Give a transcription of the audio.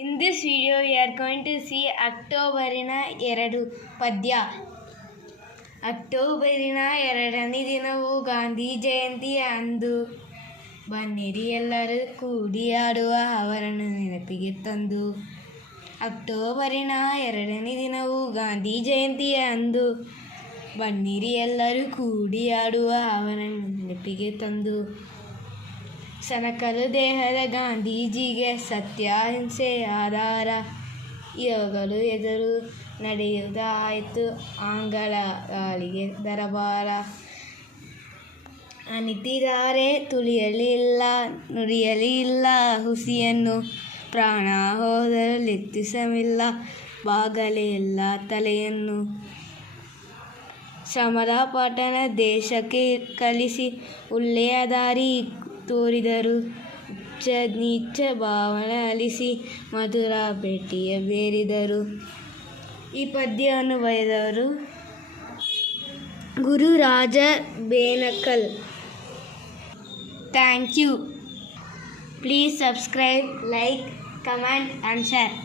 In this video, we are going to see ಅಕ್ಟೋಬರಿನ 2 ಪದ್ಯ. ಅಕ್ಟೋಬರಿನ 2ನೇ ದಿನವು ಗಾಂಧಿ ಜಯಂತಿ ಅಂದು, ಬನ್ನಿರಿ ಎಲ್ಲರೂ ಕೂಡಿ ಆಡುವ ಅವರನ್ನು ನೆನಪಿಗೆ ತಂದು. ಅಕ್ಟೋಬರಿನ 2ನೇ ದಿನವು ಗಾಂಧಿ ಜಯಂತಿ ಅಂದು, ಬನ್ನಿರಿ ಎಲ್ಲರೂ ಕೂಡಿ ಆಡುವ ಅವರನ್ನು ನೆನಪಿಗೆ ತಂದು. ಸನಕಲು ದೇಹದ ಗಾಂಧೀಜಿಗೆ ಸತ್ಯ ಅಹಿಂಸೆ ಆಧಾರ, ಯೋಗಲು ಎದುರು ನಡೆಯುವುದಾಯಿತು ಆಂಗ್ಲ ಗಾಳಿಗೆ ದರಬಾರ. ಅನಿತಿದ್ದಾರೆ ತುಳಿಯಲಿಲ್ಲ ನುಡಿಯಲಿಲ್ಲ ಹುಸಿಯನ್ನು, ಪ್ರಾಣ ಹೋದರೂ ಲೆಕ್ಕಿಸಲಿಲ್ಲ ಬಾಗಲೇ ಎಲ್ಲ ತಲೆಯನ್ನು. ಶ್ರಮದ ಪಾಠನ ದೇಶಕ್ಕೆ ಕಲಿಸಿ ಒಳ್ಳೆಯ ದಾರಿ ತೋರಿದರು, ಉಚ್ಚ ನೀಚ ಭಾವನೆ ಅಲಿಸಿ ಮಧುರ ಭೇಟಿಯ ಬೇರಿದರು. ಈ ಪದ್ಯವನ್ನು ಬರೆದವರು Gururaja Benakal. Thank you. Please subscribe, like, comment and share.